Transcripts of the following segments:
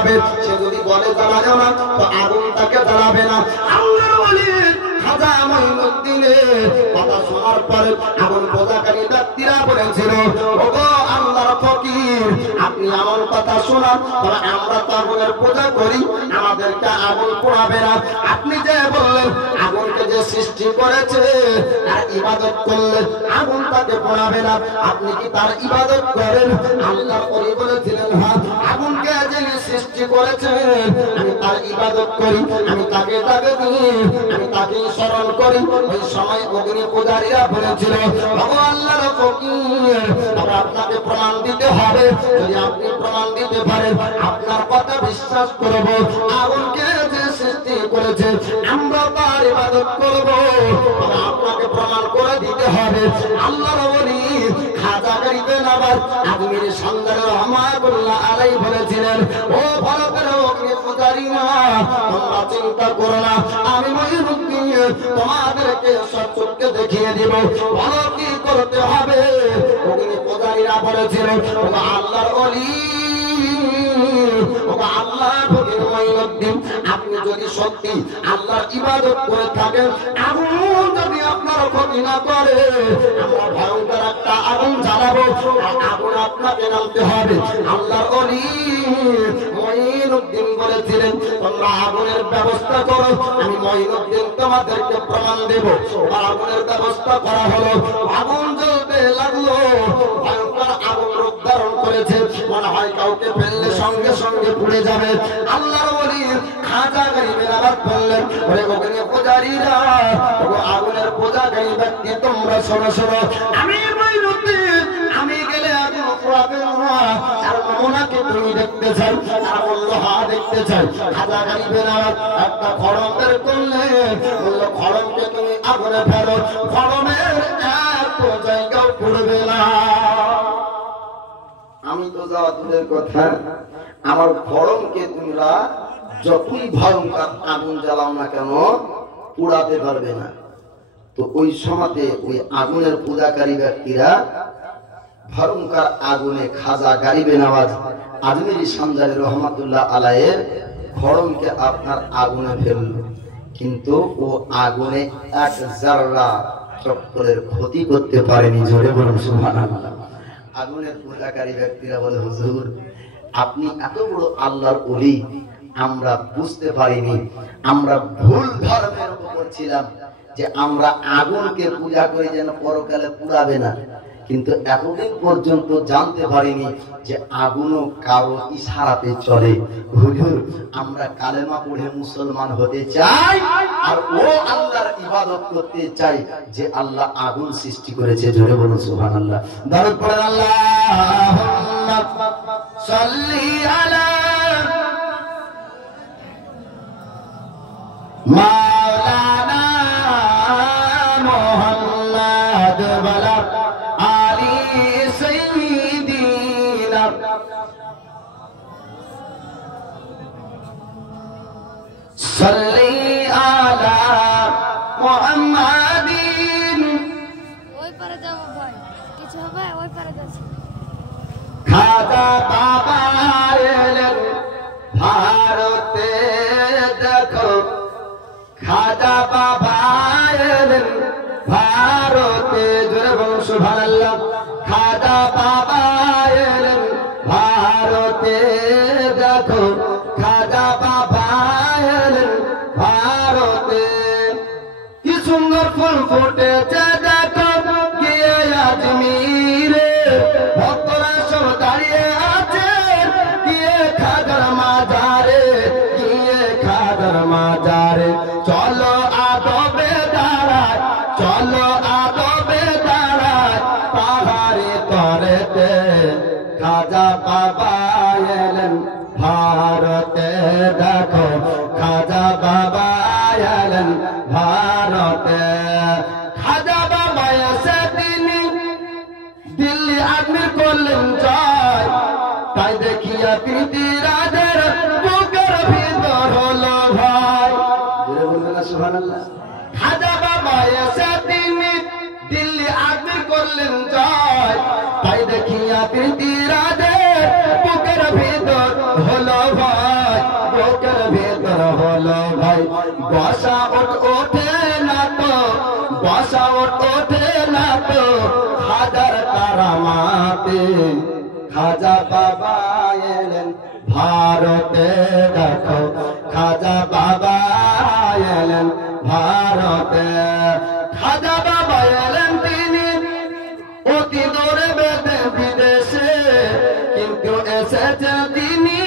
জ্বালাবে, সে যদি বলে জ্বালাবে না তো আগুন তাকে জ্বালাবে না। আল্লাহর ওলি খাজা মঈনুদ্দিনের কথা শোনার পরে আগুন পূজাকারী ব্যক্তিরা বলেছিল, ওগো আল্লাহর ফকির, আপনি এমন কথা শোনান, আমরা তো আগুনের পূজা করি, আমাদেরকে আগুন পোড়াবে না। আপনি যে বললেন আগুনকে যে সৃষ্টি করেছে তার ইবাদত করলে আগুন তাকে পোড়াবে না, আপনি কি তার ইবাদত করেন? আল্লাহর ওলি বলেছিলেন, হ্যাঁ, আগুনকে যিনি সৃষ্টি করেছেন আমি তার ইবাদত করি, আমি তাকে আমি তাকে স্মরণ করি। ওই সময় অগ্নি পূজারীরা বলেছিল, ওগো আল্লাহর ফকির, তবে আপনাকে প্রমাণ দিতে হবে, যদি আপনি প্রমাণ দিতে পারেন আপনার কথা বিশ্বাস করব, আগুনকে যে সৃষ্টি করেছে আমরা তার ইবাদত করব, তবে আপনাকে প্রমাণ করে দিতে হবে। আল্লাহর ওলি খাজা গরিবে নওয়াজ আজমির সন্দার রহমাতুল্লাহ আলাইহি বলেছিলেন, ও ভারতের অগ্নি পূজারীরা, তোমরা চিন্তা করো না, আমি মঈনুদ্দিন তোমাদেরকে সচক্ষে দেখিয়ে দিব, ভালো কি করতে হবে। অগ্নি পূজারীরা বলেছিলেন, ও আল্লাহর ওলি, ও আল্লাহর ফকির মঈনুদ্দিন, আপনি যদি সত্যি আল্লাহর ইবাদত করে থাকেন, আগুন যদি আপনার ক্ষতি না করে, আমরা ভয়ঙ্কর একটা আগুন জ্বালাবো, আগুন আপনাকে নামতে হবে। আল্লাহর ওলি মঈনুদ্দিন বলেছিলেন, তোমরা আগুনের ব্যবস্থা করো, আমি মঈনুদ্দিন তোমাদেরকে প্রমাণ দেব। আগুনের ব্যবস্থা করা হলো, আগুন জ্বলতে লাগলো, ভয়ঙ্কর আগুন রূপ ধারণ করেছে, মনে হয় কাউকে ফেললে সঙ্গে সঙ্গে পুড়ে যাবে। আল্লাহর ওলি খাজা গরিবে নওয়াজ বললেন, ওরে অগ্নি পূজারীরা, ও আগুনের পূজাকারী ব্যক্তি, তোমরা শোনো শোনো, আমি মঈনুদ্দিন, আমি গেলে আগুন পোড়াবে না, আর নমুনাকে তুমি দেখতে চাই? তারা বললো, হ্যাঁ দেখতে চাই। খাজা গরিবে নওয়াজ একটা খড়ম বের করলেন, বললো, খড়মকে তুমি আগুনে ফেলো, খড়মের এত জায়গাও পুড়বে না। আমি তো যাওয়া দূরের কথা, আমার খড়মকে তোমরা যতই ভয়ঙ্কর আগুন জ্বালাও না কেন পুড়াতে পারবে না। তো ওই সময়তে ওই আগুনের পূজাকারী ব্যক্তিরা ভয়ঙ্কর আগুনে খাজা গরিবে নওয়াজ আজমিরি সন্দারি রহমাতুল্লাহ আলাইহির খড়মকে আপনার আগুনে ফেলল, কিন্তু ও আগুনে এক জাররা চক্করের ক্ষতি করতে পারেনি। জোরে বলুন সুবহানাল্লাহ। আগুনের পূজাকারী ব্যক্তিরা বলে, হুজুর, আপনি এত বড় আল্লাহর ওলি, আমরা বুঝতে পারিনি, আমরা ভুল ধর্মের উপর ছিলাম যে আমরা আগুনকে পূজা করি যেন পরকালে পুড়াবে না, কিন্তু এতদিন পর্যন্ত জানতে পারিনি যে আগুনও কারো ইশারাতে চলে। হুজুর, আমরা কালেমা পড়ে মুসলমান হতে চাই, আর ও আল্লাহর ইবাদত করতে চাই যে আল্লাহ আগুন সৃষ্টি করেছে। জোরে বলুন সুবহানাল্লাহ। দরুদ পড়েন, আল্লাহুম্মা সাল্লি আলা মাওলানা মুহাম্মদ ওয়ালা আলি সাইয়্যিদিনা সাল্লি আলা মুহাম্মাদিন। ওই পারে যাও ভাই, কিছু হবে ওই পারে যাচ্ছি। খাজা বাবা এলেন ভারতে, দেখো খাজা বাবা এলেন ভারতে। জোরে বলুন সুবহানাল্লাহ। খাজা বাবা এলেন ভারতে, দেখো খাজা বাবা এলেন ভারতে। কি সুন্দর ফুল ফুটেছে দেখো গিয়ে আজমিরে, ভক্তরা সব দাঁড়িয়ে আছে গিয়ে খাজার মাজারে, গিয়ে খাজার মাজারে। চলো আদবে দাঁড়ায়, চলো আদবে দাঁড়ায়, পাহাড়ে তরেতে খাজা বাবা এলেন ভারতে, দেখো খাজা বাবা এলেন ভারতে। খাজা বাবা এসে তিনি দিল্লি আমির করলেন জয়, তাই দেখিয়া পৃথিবীরাজের বুকের ভিতর হলো ভয়। জোরে বলবেন না সুবহানাল্লাহ। খাজা বাবা এসে তিনি দিল্লি আমির করলেন জয়, তাই দেখিয়া পৃথিবীরাজের বুকের ভিতর হলো ভাই বুকের ভেতর হলো ভাই বসা ওঠে না তো বসা ওঠে না তো হাজার কারামাতে খাজা বাবা এলেন ভারতে দেখো খাজা বাবা এলেন ভারতে খাজা বাবা এলেন তিনি অতি দূরে বেদে বিদেশে কিন্তু এসেছেন তিনি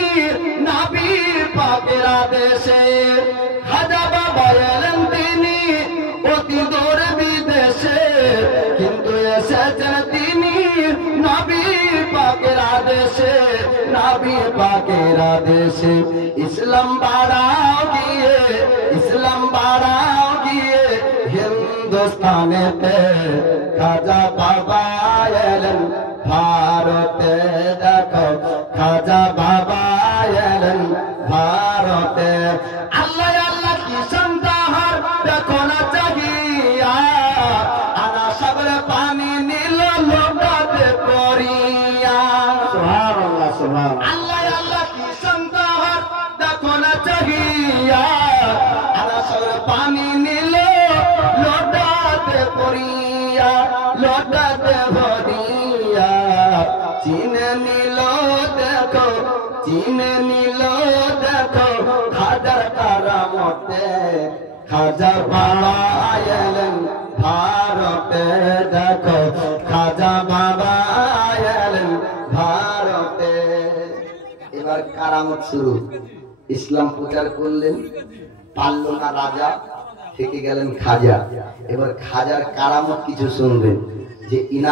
নবী পাকের আদেশে খাজা বাবা এলেন তিনি অতি দূরে বিদেশে কিন্তু এসেছেন তিনি নবী পাকের আদেশে নবী পাকের আদেশে ইসলাম বাড়াও গিয়ে হিন্দুস্তানেতে খাজা বাবা এলেন ভারতে দেখো খাজা বাবা এলেন ভারতে আল্লাহ আল্লাহ কি সন্তাহার দেখো না চাহিয়া আনা সাগরে পানি নীল লোটাতে পড়িয়া সুবহানাল্লাহ সুবহানাল্লাহ আল্লাহ আল্লাহ কি সন্তাহার দেখো না চাহিয়া আনা সাগরে পানি নীল লোটাতে পড়িয়া লোটাতে ভরিয়া চিনে নিল দেখো হাজার কারামতে খাজা বাবা এলেন ভারতে দেখো খাজা বাবা এলেন ভারতে এবার কারামত শুরু ইসলাম প্রচার করলেন পারল না রাজা থেকে গেলেন খাজা এবার খাজার কারামত কিছু শুনবেন যে ইনা